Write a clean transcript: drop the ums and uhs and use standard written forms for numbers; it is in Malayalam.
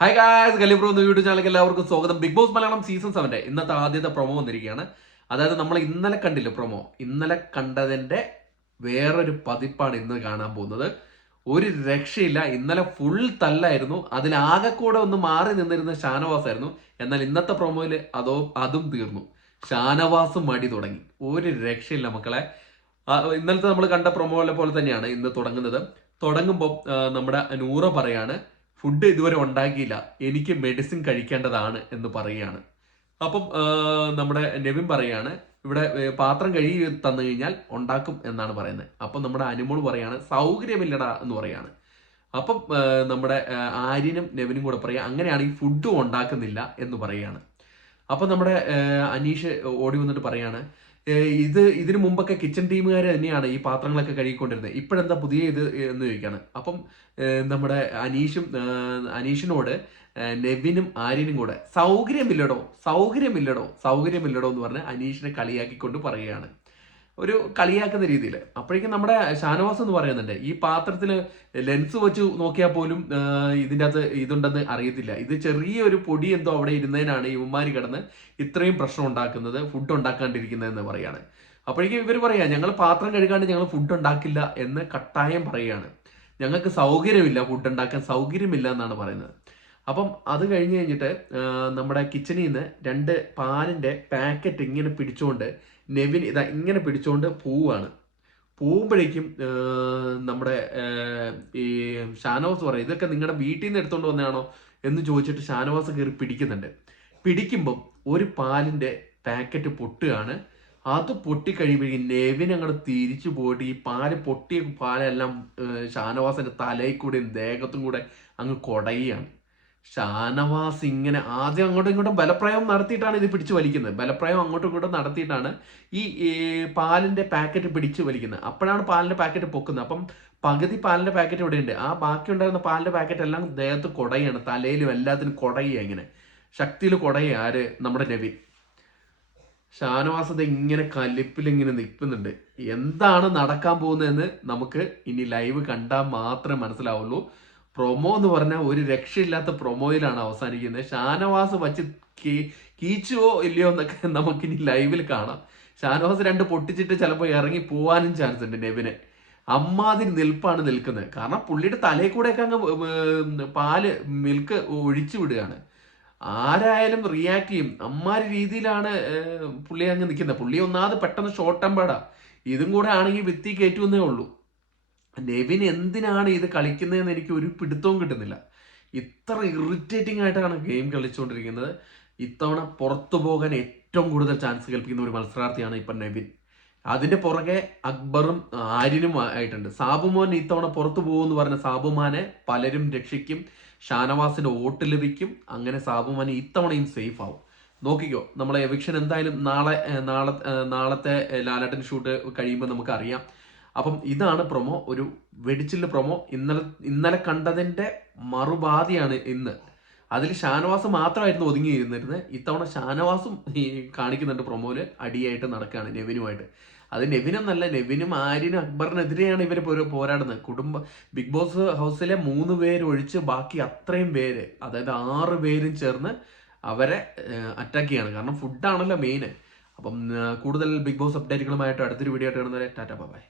ഹായ് ഗായ്സ്, ഗലിബ്രോ എന്ന യൂട്യൂബ് ചാനലിലേക്ക് എല്ലാവർക്കും സ്വാഗതം. ബിഗ് ബോസ് മലയാളം സീസൺ 7 ഇന്നത്തെ ആദ്യത്തെ പ്രൊമോ വന്നിരിക്കുകയാണ്. അതായത് നമ്മൾ ഇന്നലെ കണ്ടില്ല പ്രൊമോ, ഇന്നലെ കണ്ടതിന്റെ വേറൊരു പതിപ്പാണ് ഇന്ന് കാണാൻ പോകുന്നത്. ഒരു രക്ഷയില്ല. ഇന്നലെ ഫുൾ തല്ലായിരുന്നു. അതിലാകെ കൂടെ ഒന്ന് മാറി നിന്നിരുന്ന ഷാനവാസ് ആയിരുന്നു. എന്നാൽ ഇന്നത്തെ പ്രൊമോയിൽ അതും തീർന്നു. ഷാനവാസും മടി തുടങ്ങി. ഒരു രക്ഷയില്ല മക്കളെ. ഇന്നലത്തെ നമ്മൾ കണ്ട പ്രൊമോയിലെ പോലെ തന്നെയാണ് ഇന്ന് തുടങ്ങുന്നത്. തുടങ്ങുമ്പോൾ നമ്മുടെ നൂറ പറയാണ്, ഫുഡ് ഇതുവരെ ഉണ്ടാക്കിയില്ല, എനിക്ക് മെഡിസിൻ കഴിക്കേണ്ടതാണ് എന്ന് പറയുകയാണ്. അപ്പം നമ്മുടെ നെവിൻ പറയാണ്, ഇവിടെ പാത്രം കഴുകി തന്നു കഴിഞ്ഞാൽ ഉണ്ടാക്കും എന്നാണ് പറയുന്നത്. അപ്പം നമ്മുടെ അനുമോൾ പറയാണ്, സൗകര്യമില്ലടാ എന്ന് പറയാണ്. അപ്പം നമ്മുടെ ആര്യനും നെവിനും കൂടെ പറയാം, അങ്ങനെയാണെങ്കിൽ ഫുഡും ഉണ്ടാക്കുന്നില്ല എന്ന് പറയുകയാണ്. അപ്പം നമ്മുടെ അനീഷ് ഓടി വന്നിട്ട് പറയാണ്, ഇതിനു മുമ്പൊക്കെ കിച്ചൺ ടീമുകാർ തന്നെയാണ് ഈ പാത്രങ്ങളൊക്കെ കഴുകിക്കൊണ്ടിരുന്നത്, ഇപ്പോഴെന്താ പുതിയ ഇത് എന്ന് ചോദിക്കാണ്. അപ്പം നമ്മുടെ അനീഷിനോട് നെവിനും ആര്യനും കൂടെ സൗകര്യമില്ലടോ എന്ന് പറഞ്ഞ് അനീഷിനെ കളിയാക്കിക്കൊണ്ട് പറയുകയാണ്, ഒരു കളിയാക്കുന്ന രീതിയിൽ. അപ്പോഴേക്കും നമ്മുടെ ഷാനവാസ് എന്ന് പറയുന്നുണ്ട്, ഈ പാത്രത്തിൽ ലെൻസ് വെച്ച് നോക്കിയാൽ പോലും ഇതിൻ്റെ അകത്ത് ഇതുണ്ടെന്ന് അറിയത്തില്ല, ഇത് ചെറിയൊരു പൊടി എന്തോ അവിടെ ഇരുന്നതിനാണ് ഇവന്മാര് കിടന്ന് ഇത്രയും പ്രശ്നം ഉണ്ടാക്കുന്നത്, ഫുഡ് ഉണ്ടാക്കാണ്ടിരിക്കുന്നതെന്ന് പറയാണ്. അപ്പോഴേക്കും ഇവർ പറയാ, ഞങ്ങൾ പാത്രം കഴുകാണ്ട് ഞങ്ങൾ ഫുഡ് ഉണ്ടാക്കില്ല എന്ന് കട്ടായം പറയുകയാണ്. ഞങ്ങൾക്ക് സൗകര്യമില്ല, ഫുഡ് ഉണ്ടാക്കാൻ സൗകര്യമില്ല എന്നാണ് പറയുന്നത്. അപ്പം അത് കഴിഞ്ഞിട്ട് നമ്മുടെ കിച്ചണിൽ നിന്ന് 2 പാലിന്റെ പാക്കറ്റ് ഇങ്ങനെ പിടിച്ചുകൊണ്ട് നെവിൻ ഇതാ ഇങ്ങനെ പിടിച്ചുകൊണ്ട് പോകുമ്പോഴേക്കും നമ്മുടെ ഈ ഷാനവാസ് പറയും, ഇതൊക്കെ നിങ്ങളുടെ വീട്ടിൽ നിന്ന് എടുത്തുകൊണ്ട് വന്നതാണോ എന്ന് ചോദിച്ചിട്ട് ഷാനവാസ് കയറി പിടിക്കുമ്പം ഒരു പാലിന്റെ പാക്കറ്റ് പൊട്ടുകയാണ്. അത് പൊട്ടിക്കഴിയുമ്പോഴേക്കും നെവിൻ അങ്ങോട്ട് തിരിച്ചു പോയിട്ട് ഈ പൊട്ടിയ പാലെല്ലാം ഷാനവാസിന്റെ തലയിൽ കൂടെയും ദേഹത്തും കൂടെ അങ്ങ് കൊടയുകയാണ്. ഷാനവാസ് ഇങ്ങനെ ആദ്യം അങ്ങോട്ടും ഇങ്ങോട്ടും ബലപ്രയോഗം നടത്തിയിട്ടാണ് ഇത് പിടിച്ചു വലിക്കുന്നത്. ബലപ്രയോഗം അങ്ങോട്ടും ഇങ്ങോട്ടും നടത്തിയിട്ടാണ് ഈ പാലിന്റെ പാക്കറ്റ് പിടിച്ചു വലിക്കുന്നത്. അപ്പോഴാണ് പാലിന്റെ പാക്കറ്റ് പൊക്കുന്നത്. അപ്പം പകുതി പാലിന്റെ പാക്കറ്റ് ഇവിടെ ഉണ്ട്. ആ ബാക്കി ഉണ്ടായിരുന്ന പാലിന്റെ പാക്കറ്റ് എല്ലാം ദേഹത്ത് കൊടയാണ്, തലയിലും എല്ലാത്തിനും കൊടയുക, ഇങ്ങനെ ശക്തിയിൽ കൊടയുക. ആര്? നമ്മുടെ നെവിൻ. ഷാനവാസ് ഇങ്ങനെ കലിപ്പിൽ ഇങ്ങനെ നിൽക്കുന്നുണ്ട്. എന്താണ് നടക്കാൻ പോകുന്നതെന്ന് നമുക്ക് ഇനി ലൈവ് കണ്ടാൽ മാത്രമേ മനസ്സിലാവുള്ളൂ. പ്രൊമോ എന്ന് പറഞ്ഞാൽ ഒരു രക്ഷയില്ലാത്ത പ്രൊമോയിലാണ് അവസാനിക്കുന്നത്. ഷാനവാസ് വച്ച് കീച്ചുവോ ഇല്ലയോ എന്നൊക്കെ നമുക്കിനി ലൈവിൽ കാണാം. ഷാനവാസ് 2 പൊട്ടിച്ചിട്ട് ചിലപ്പോൾ ഇറങ്ങി പോവാനും ചാൻസ് ഉണ്ട് നെവിന്. അമ്മാതിരി നിൽപ്പാണ് നിൽക്കുന്നത്. കാരണം പുള്ളിയുടെ തലയിൽ കൂടെയൊക്കെ അങ്ങ് മിൽക്ക് ഒഴിച്ചു വിടുകയാണ്. ആരായാലും റിയാക്ട് ചെയ്യും. അമ്മാതിരി രീതിയിലാണ് പുള്ളി അങ്ങ് നിൽക്കുന്നത്. പുള്ളി ഒന്നാമത് പെട്ടെന്ന് ഷോർട്ട് ടെമ്പേർഡാ. ഇതും കൂടെ ആണെങ്കിൽ വിത്തി കയറ്റുമെന്നേ ഉള്ളൂ. നെവിൻ എന്തിനാണ് ഇത് കളിക്കുന്നതെന്ന് എനിക്ക് ഒരു പിടുത്തവും കിട്ടുന്നില്ല. ഇത്ര ഇറിറ്റേറ്റിംഗ് ആയിട്ടാണ് ഗെയിം കളിച്ചുകൊണ്ടിരിക്കുന്നത്. ഇത്തവണ പുറത്തു പോകാൻ ഏറ്റവും കൂടുതൽ ചാൻസ് കൽപ്പിക്കുന്ന ഒരു മത്സരാർത്ഥിയാണ് ഇപ്പം നെവിൻ. അതിന്റെ പുറകെ അക്ബറും ആര്യനും ആയിട്ടുണ്ട്. സാബുമോൻ ഇത്തവണ പുറത്തു പോകുമെന്ന് പറഞ്ഞ സാബുമാനെ പലരും രക്ഷിക്കും, ഷാനവാസിന്റെ വോട്ട് ലഭിക്കും. അങ്ങനെ സാബുമാൻ ഇത്തവണയും സേഫ് ആവും. നോക്കിക്കോ, നമ്മളെ എവിക്ഷൻ എന്തായാലും നാളത്തെ ലാലേട്ടൻ ഷൂട്ട് കഴിയുമ്പോൾ നമുക്കറിയാം. അപ്പം ഇതാണ് പ്രൊമോ, ഒരു വെടിച്ചില് പ്രൊമോ. ഇന്നലെ കണ്ടതിന്റെ മറുപാതിയാണ് ഇന്ന്. അതിൽ ഷാനവാസ് മാത്രമായിരുന്നു ഒതുങ്ങിയിരുന്നിരുന്നത്. ഇത്തവണ ഷാനവാസും ഈ കാണിക്കുന്നുണ്ട് പ്രൊമോയില്, അടിയായിട്ട് നടക്കുകയാണ് നെവിനുമായിട്ട്. അത് നെവിനെന്നല്ല, നെവിനും ആര്യനും അക്ബറിനെതിരെയാണ് ഇവർ പോരാടുന്നത്. ബിഗ് ബോസ് ഹൗസിലെ 3 പേര് ഒഴിച്ച് ബാക്കി അത്രയും പേര്, അതായത് 6 പേരും ചേർന്ന് അവരെ അറ്റാക്ക് ചെയ്യാണ്. കാരണം ഫുഡാണല്ലോ മെയിൻ. അപ്പം കൂടുതൽ ബിഗ് ബോസ് അപ്ഡേറ്റുകളുമായിട്ട് അടുത്തൊരു വീഡിയോ ആയിട്ട് കാണുന്നവരെ ടാറ്റ ബൈ.